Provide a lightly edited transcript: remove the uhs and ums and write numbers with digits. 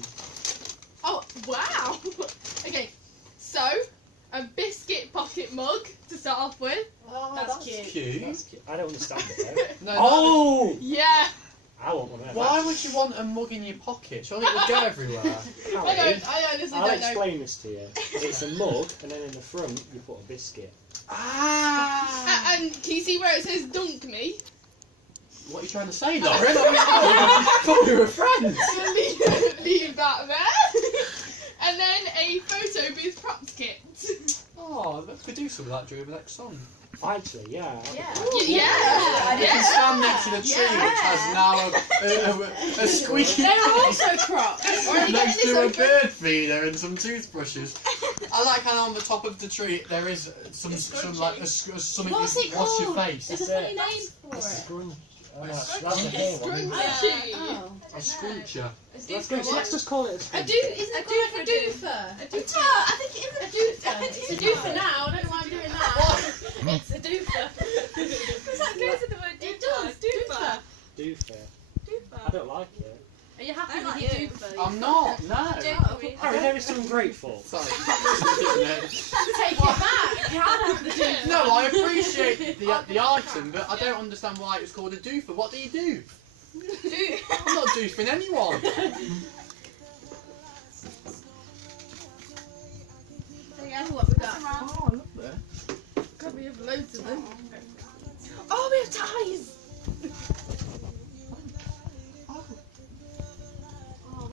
one. Oh, wow. Okay, so a biscuit pocket mug to start off with. Oh, That's cute. That's cute. I don't understand it though. No, Oh! Yeah. I want one of them. why would you want a mug in your pocket? Surely it would go everywhere. Harry, I honestly I'll don't know. explain this to you. It's a mug, and then in the front you put a biscuit. Ah! And can you see where it says dunk me? What are you trying to say, Lauren? I thought we were friends. Leave that there. And then a photo booth props kit. Oh, we could do some of that during the next song. Actually, yeah. Yeah. Yeah. You can stand next to the tree, which has now a squeaky There are also crops. next to a bird feeder and some toothbrushes. I like how on the top of the tree there is some like something What's you it wash your called? face. There's a funny name for It's a it. scrunch. Oh, no, that's a hair one. Oh. A scruncher. Let's just call it a A scrunch. isn't it called like a doofer? A doofer. I think it is a doofer. It's a doofer now. I don't know why I'm doing that. It's a doofer. Because that goes with the word It does. Doofer. Doofer. I don't like it. Are you happy I with like your it. doofer? I'm not. No. Harry, there is something grateful. Sorry. Take it back. You can't have the doofer. No, I appreciate the item, but I don't understand why it's called a doofer. What do you do? I'm not doofing anyone. What we got? Oh, I love that. God, we have loads of them. Oh, we have ties.